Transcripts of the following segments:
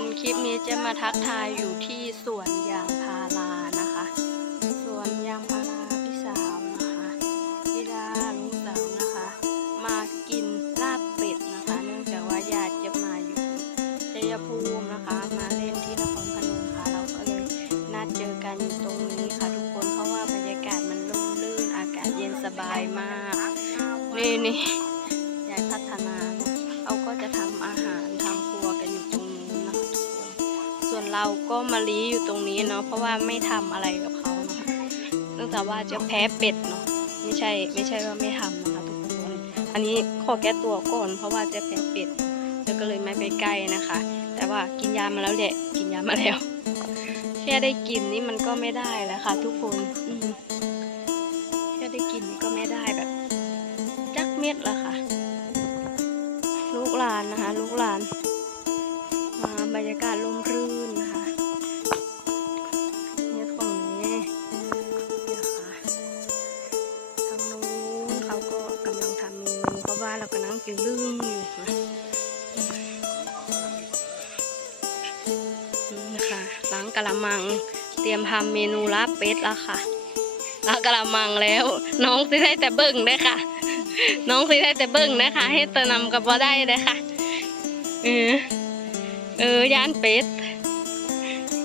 คนคลิปนี้จะมาทักทายอยู่ที่สวนยางพารานะคะ สวนยางพาราพี่สาวนะคะพี่ดาลุงสาวนะคะ มากินลาบเป็ดนะคะ เนื่องจากว่าญาติจะมาอยู่ชัยภูมินะคะ มาเล่นที่นครพนมค่ะ เราก็เลยนัดเจอกันอยู่ตรงนี้ค่ะ ทุกคนเพราะว่าบรรยากาศมันร่มรื่นอากาศเย็นสบายมากนี่นี่ เราก็มาลีอยู่ตรงนี้เนาะเพราะว่าไม่ทำอะไรกับเขานะคะเนื่องจากว่าจะแพ้เป็ดเนาะไม่ใช่ไม่ใช่ว่าไม่ทำนะคะทุกคน อันนี้ขอแก้ตัวก่อนเพราะว่าจะแพ้เป็ดแล้วก็เลยไม่ไปใกล้นะคะ แต่ว่ากินยามาแล้วแหละกินยามาแล้วแค่ได้กินนี่มันก็ไม่ได้แล้วค่ะ ทุกคนอืแค่ได้กินก็ไม่ได้แบบ จักเม็ดละค่ะ ลูกหลานนะคะ ลูกหลานมาบรรยากาศร่มรื่ ทำเมนูลาบเป็ดแล้วค่ะลากะละมังแล้ว น้องสิได้แต่เบิ่งได้ค่ะ น้องสิได้แต่เบิ่งนะคะให้เตอนำกับว่าได้เลยค่ะเออเออย่านเป็ด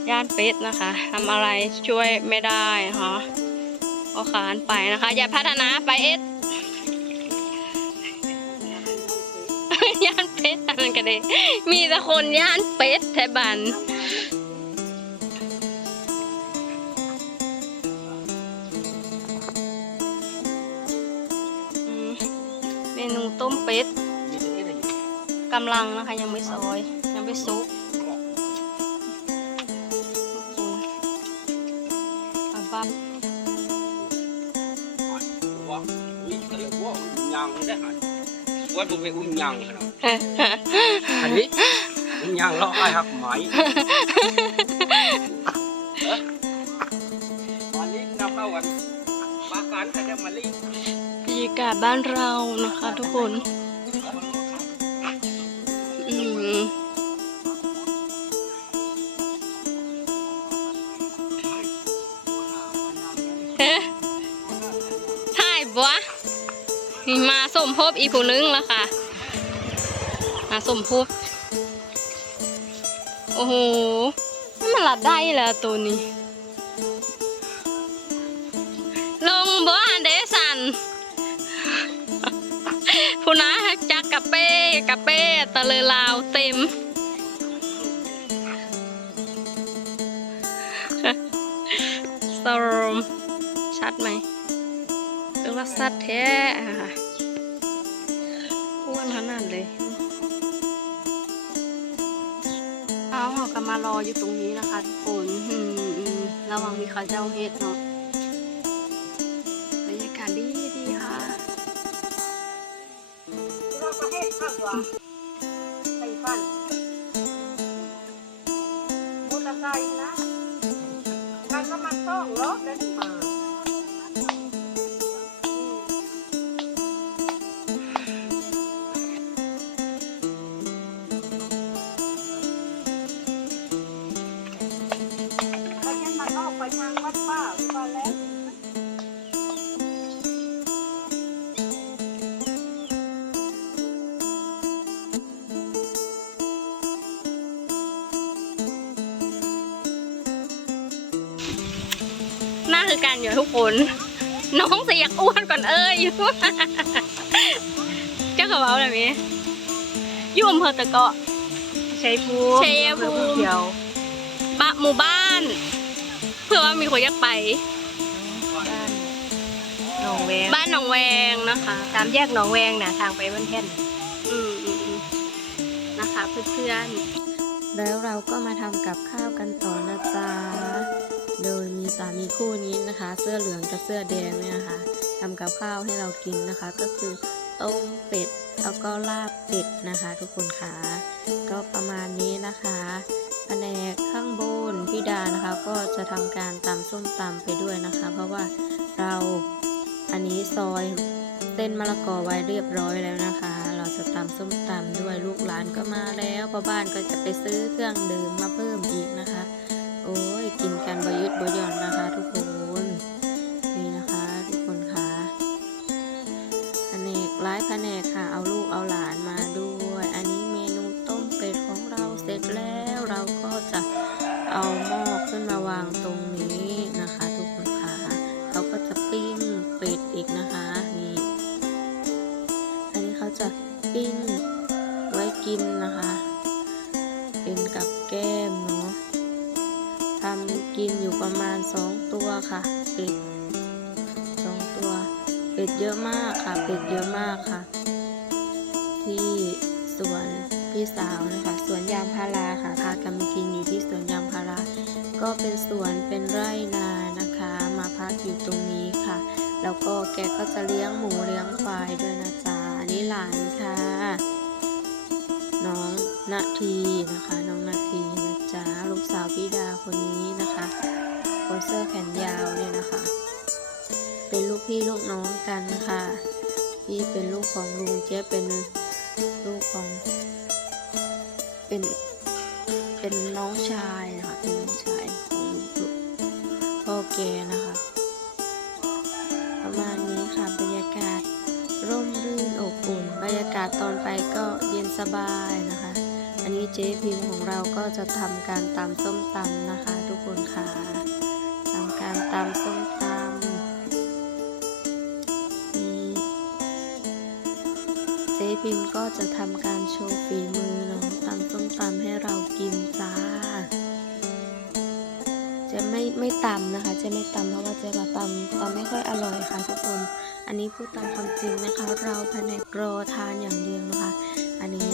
ย่านเป็ดนะคะทำอะไรช่วยไม่ได้ฮะก็ขานไปนะคะ อย่าพัฒนาไปเอ็ดย่านเป็ดอันกันเลยมีแต่คนย่านเป็ดแถวบัน เป็ดกำลังนะคะยังไม่ซอย ยังไม่ซุกอะปั๊บว่าผมเป็นอุ้งยังขนาดอันนี้อุ้งยังเลาะไอ้ครับไหมวันนี้นำเข้ากันมาการแต่จะมาลีบ รรยากาศบ้านเรานะคะทุกคน อืมเฮ้ถ่ายบัวนี่มาสมภพอีกผู้นึงแล้วค่ะ มาสมภพโอ้โห มันหลัดได้แล้วตัวนี้ ผู้น้าจักกะเป้กะเป้ตะเลลาวเต็ม สรมชัดไหมเรียกว่าสัดแท้อะค่ะอ้วนขนาดเลยเอาเขาก็มารออยู่ตรงนี้นะคะทุกคนระวังมีเขาเจ้าเฮ็ดเนาะ เทศข้าวไข่ฟันมอเตอร์ไซค์นะการน้ำมันต้องรถเลยมา คือการอยู่ทุกคน น้องจะอยากอ้วนก่อนเอ้ยเจ้าเขาเว้าแบบนี้อยู่อำเภอตะเกาะชัยภูมิชัยภูมิเขียวปะหมู่บ้าน เพื่อว่ามีคนอยากไป หนองแวงบ้านหนองแวงนะคะ ตามแยกหนองแวงนะทางไปบ้านแท่นอืมอืมอืมนะคะเพื่อนแล้วเราก็มาทำกับข้าวกันต่อนะจ๊ะ โดยมีสามีคู่นี้นะคะ เสื้อเหลืองกับเสื้อแดงเนี่ยนะคะทำกับข้าวให้เรากินนะคะ ก็คือต้มเป็ดแล้วก็ลาบเป็ดนะคะ ทุกคนค่ะก็ประมาณนี้นะคะแผนกข้างบนพี่ดานะคะ ก็จะทำการตำส้มตำไปด้วยนะคะ เพราะว่าเราอันนี้ซอยเส้นมะละกอไว้เรียบร้อยแล้วนะคะ เราจะตำส้มตำด้วยลูกหลานก็มาแล้วพ่อบ้านก็จะไปซื้อเครื่องดื่มมาเพิ่มอีกนะคะ โอ้ยกินกันบหยุดบหย่อนนะคะ ทุกคนนี่นะคะทุกคนค่ะแผนกร้ายแผนกค่ะ เอาลูกเอาหลานมาด้วย อันนี้เมนูต้มเป็ดของเราเสร็จแล้วเราก็จะเอาหม้อขึ้นมาวางตรงนี้นะคะ ทุกคนค่ะเขาก็จะปิ้งเป็ดอีกนะคะนี่อันนี้เขาจะปิ้ง สองตัวค่ะ เป็ดสองตัว เป็ดเยอะมากค่ะ เป็ดเยอะมากค่ะ ที่สวนพี่สาวนะคะสวนยางพาราค่ะพากันมากินอยู่ที่สวนยางพาราก็เป็นสวนเป็นไร่นานะคะ มาพักอยู่ตรงนี้ค่ะ แล้วก็แกก็จะเลี้ยงหมูเลี้ยงควายด้วยนะจ๊ะนี่หลานค่ะ น้องนาทีนะคะ น้องนาทีนะจ๊ะลูกสาวพี่ดาคนนี้นะคะ นเสื้อแขนยาวเนี่ยนะคะ เป็นลูกพี่ลูกน้องกันค่ะพี่เป็นลูกของลุงเจ๊เป็นลูกของ เป็นเป็นน้องชายนะคะเป็นน้องชายของลุงพ่อแกนะคะ ประมาณนี้ค่ะบรรยากาศร่มรื่นอบอุ่นบรรยากาศตอนไปก็เย็นสบายนะคะ อันนี้เจ๊พิมพ์ของเราก็จะทำการตำส้มตำนะคะ ทุกคนค่ะ ตำส้มตำนี่เจ๊พิมพ์ก็จะทำการโชว์ฝีมือเนาะตำส้มตำให้เรากินจ้า จะไม่ไม่ตำนะคะ จะไม่ตำเพราะว่าเจะแบบตำตำไม่ค่อยอร่อยค่ะทุกคน อันนี้พูดตามความจริงนะคะ เราแผนกรอทานอย่างเดียวนะคะ อันนี้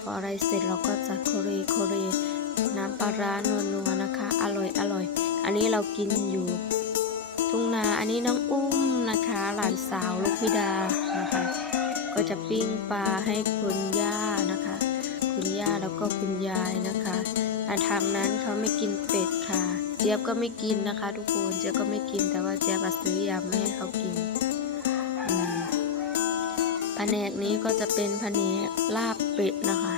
พออะไรเสร็จเราก็จะโคเรโคเรน้ำปลาร้านัวๆนะคะ อร่อยอร่อย อันนี้เรากินอยู่ทุ่งนาอันนี้น้องอุ้มนะคะ หลานสาวลูกพิดานะคะ ก็จะปิ้งปลาให้คุณย่านะคะ คุณย่าแล้วก็คุณยายนะคะแต่ทางนั้นเขาไม่กินเป็ดค่ะเจี๊ยบก็ไม่กินนะคะ ทุกคนเจี๊ยบก็ไม่กินแต่ว่าเจี๊ยบอะซื้อยำไม่ให้เขากินแผนกนี้ก็จะเป็นแผนกลาบเป็ดนะคะ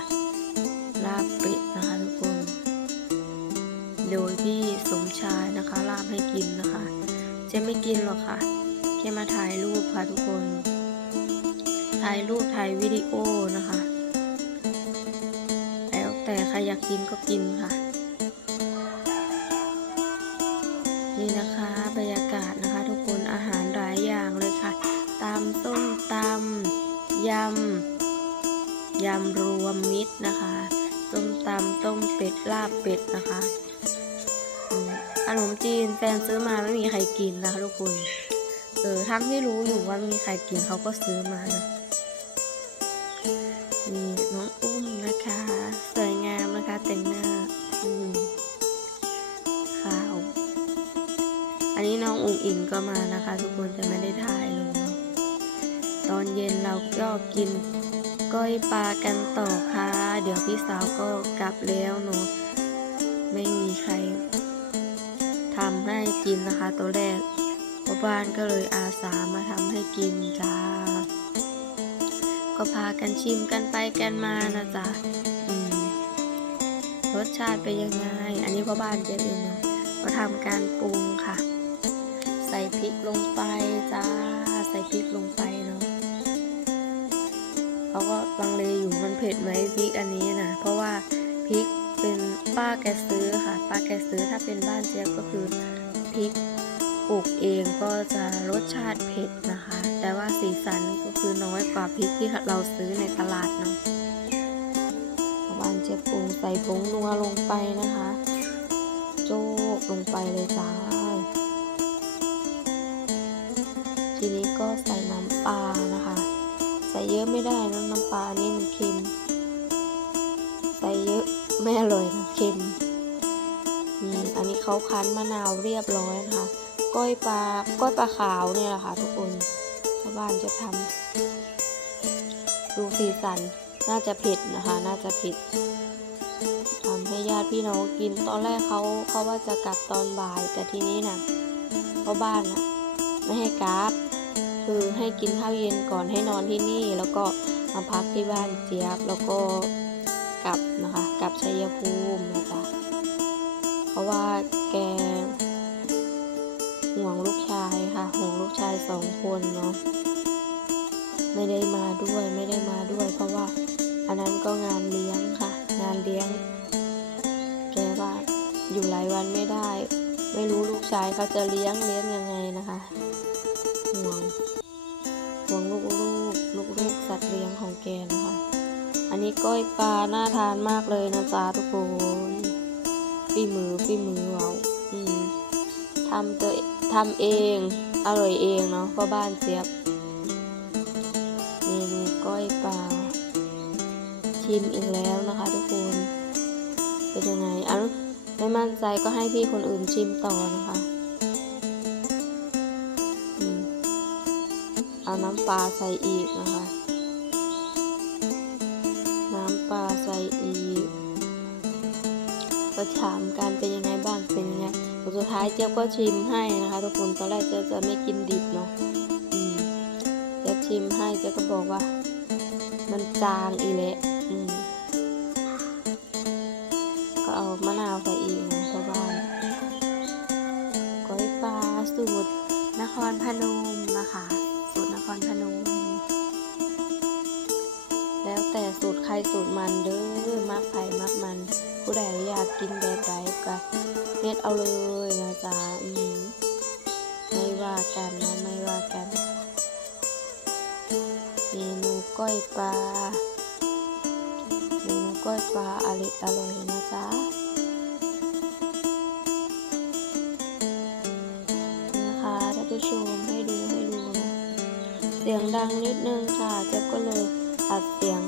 ลาบเป็ดนะคะ โดยพี่สมชายนะคะลาบให้กินนะคะเจ๊ไม่กินหรอกค่ะ แค่มาถ่ายรูปค่ะทุกคน ถ่ายรูปถ่ายวิดีโอนะคะ แล้วแต่ใครอยากกินก็กินค่ะ นี่นะคะบรรยากาศนะคะ ทุกคนอาหารหลายอย่างเลยค่ะตำส้มตำยำยำรวมมิตรนะคะส้มตำต้มเป็ดลาบเป็ดนะคะ ขนมจีนแฟนซื้อมาไม่มีใครกินนะคะทุกคน เออทั้งที่รู้อยู่ว่าไม่มีใครกินเขาก็ซื้อมานะนี่น้องอุ้มนะคะ สวยงามนะคะแต่งหน้าอืมขาว อันนี้น้องอุ๋งอิงก็มานะคะ ทุกคนแต่ไม่ได้ถ่ายลงเนาะตอนเย็นเราก็กินก้อยปลากันต่อค่ะ เดี๋ยวพี่สาวก็กลับแล้วเนาะไม่มีใครำให้กินนะคะ ตัวแรกพ่อบ้านก็เลยอาสามาทำให้กินจ้า ก็พากันชิมกันไปกันมานะจ๊ะรสชาติเป็นยังไง อันนี้พ่อบ้านเจ๊เองเนาะก็ทำการปรุงค่ะ ใส่พริกลงไปจ้า ใส่พริกลงไปเนาะเขาก็ลังเลอยู่มันเผ็ดไหมพริกอันนี้นะเพราะว่าพริก เป็นป้าแกซื้อค่ะ ป้าแกซื้อถ้าเป็นบ้านเจี๊ยบก็คือพริกปลูกเองก็จะรสชาติเผ็ดนะคะ แต่ว่าสีสันก็คือน้อยกว่าพริกที่เราซื้อในตลาดเนาะบ้านเจี๊ยบปรุงใส่ผงนัวลงไปนะคะ โจกลงไปเลยจ้าทีนี้ก็ใส่น้ำปลานะคะ ใส่เยอะไม่ได้นะน้ำปลานี่มันเค็ม ไม่อร่อยนะเค็มนี่อันนี้เขาคั้นมะนาวเรียบร้อยนะคะก้อยปลาก้อยปลาขาวเนี่ยแหละค่ะทุกคนชาวบ้านจะทำดูสีสันน่าจะเผ็ดนะคะ น่าจะเผ็ดทำให้ญาติพี่น้องกินตอนแรกเขาเขาว่าจะกลับตอนบ่าย แต่ทีนี้นะ่ะเพราะบ้านน่ะไม่ให้กราฟคือให้กินข้าวเย็นก่อนให้นอนที่นี่ แล้วก็มาพักที่บ้านเจี๊ยบแล้วก็ กลับนะคะ กลับชัยภูมินะจ๊ะเพราะว่าแกห่วงลูกชายค่ะห่วงลูกชายสองคนเนาะไม่ได้มาด้วยไม่ได้มาด้วย เพราะว่าอันนั้นก็งานเลี้ยงค่ะ งานเลี้ยงแกว่าอยู่หลายวันไม่ได้ ไม่รู้ลูกชายเขาจะเลี้ยงเลี้ยงยังไงนะคะห่วงห่วงลูกลูกลูกลูกสัตว์เลี้ยงของแกนะคะ อันนี้ก้อยปลาน่าทานมากเลยนะจ๊ะทุกคนฝีมือฝีมือเราอืมทำตัวทำเองอร่อยเองเนาะพราะบ้านเจี๊ยบเมนูก้อยปลาชิมอีกแล้วนะคะทุกคนเป็นยังไงอะไม่มั่นใจก็ให้พี่คนอื่นชิมต่อนะคะเอาน้ำปลาใส่อีกนะคะ ถามกันเป็นยังไงบ้างเป็นยังไงผลสุดท้ายเจี๊ยบก็ชิมให้นะคะทุกคนตอนแรกเจี๊ยบจะไม่กินดิบเนาะเจี๊ยบชิมให้เจี๊ยบก็บอกว่า มันจางอีเละก็เอามะนาวใส่อีกนะเพราะว่าก้อยปลาสูตรนครพนมนะคะ สูตรนครพนม แล้วแต่สูตรใครสูตรมันเด้อมากไผ่มากมัน ผู้ใดอยากกินแบบใดก็เฮ็ดเอาเลยนะจ๊ะอืมไม่ว่ากันเนาะไม่ว่ากันเมนูก้อยปลาเมนูก้อยปลาอร่อยอร่อยนะจ๊ะนะคะท่านผู้ชมให้ดูให้ดูเสียงดังนิดนึงค่ะเจ๊ก็เลยอัดเสียง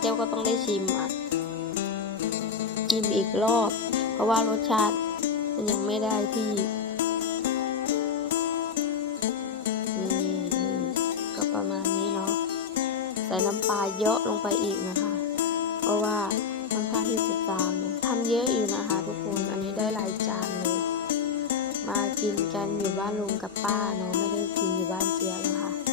เจ้าก็ต้องได้ชิมอะชิมอีกรอบ เพราะว่ารสชาติมันยังไม่ได้ที่นี่ก็ประมาณนี้เนาะใส่น้ำปลาเยอะลงไปอีกนะคะ เพราะว่าค่อนข้างที่จะจางทำเยอะอยู่นะคะทุกคนอันนี้ได้หลายจานเลยมากินกันอยู่บ้านลุงกับป้าเนาะไม่ได้กินอยู่บ้านเจี๊ยบนะคะ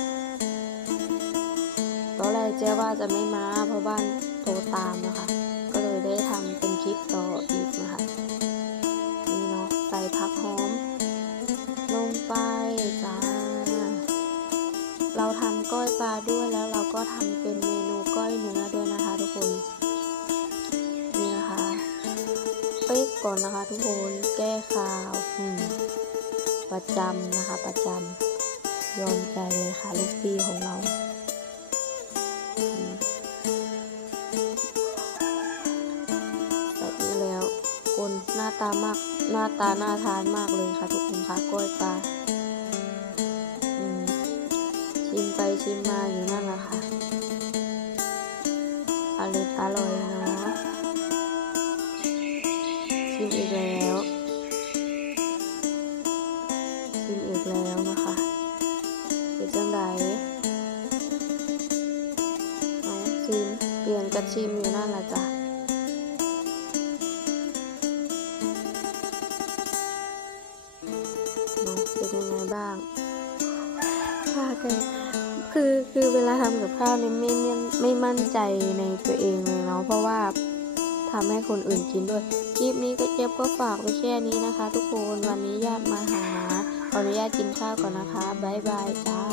ตอนแรกเจ๊ว่าจะไม่มาเพราะบ้านโทรตามนะคะ ก็เลยได้ทำเป็นคลิปต่ออีกนะคะ นี่เนาะใส่ผักหอม ลงไปจ้า เราทำก้อยปลาด้วยแล้วเราก็ทำเป็นเมนูก้อยเนื้อด้วยนะคะทุกคนนี่นะคะปิ๊กก่อนนะคะทุกคนแก้คาวประจำนะคะประจำยอมใจเลยค่ะลูกพี่ของเราามากหน้าตาน่าทานมากเลยค่ะทุกคนค่ะกล้วยปลาชิมไปชิมมาอยู่นั่นแหละค่ะอร่อยอร่อยเนาะชิมอีกแล้วชิมอีกแล้วนะคะเป็นจังไดเอาชิมเปลี่ยนกับชิมอยู่นั่นแหละจ้ะ บ้างค่ะกันคือคือเวลาทำกับข้าวเนี่ยไม่ไม่ไม่มั่นใจในตัวเองเลยเนาะเพราะว่าทำให้คนอื่นกินด้วยคลิปนี้ก็เจ็บก็ฝากไว้แค่นี้นะคะ ทุกคนวันนี้ญาติมาหาขออนุญาตกินข้าวก่อนนะคะบ๊ายบายจ้า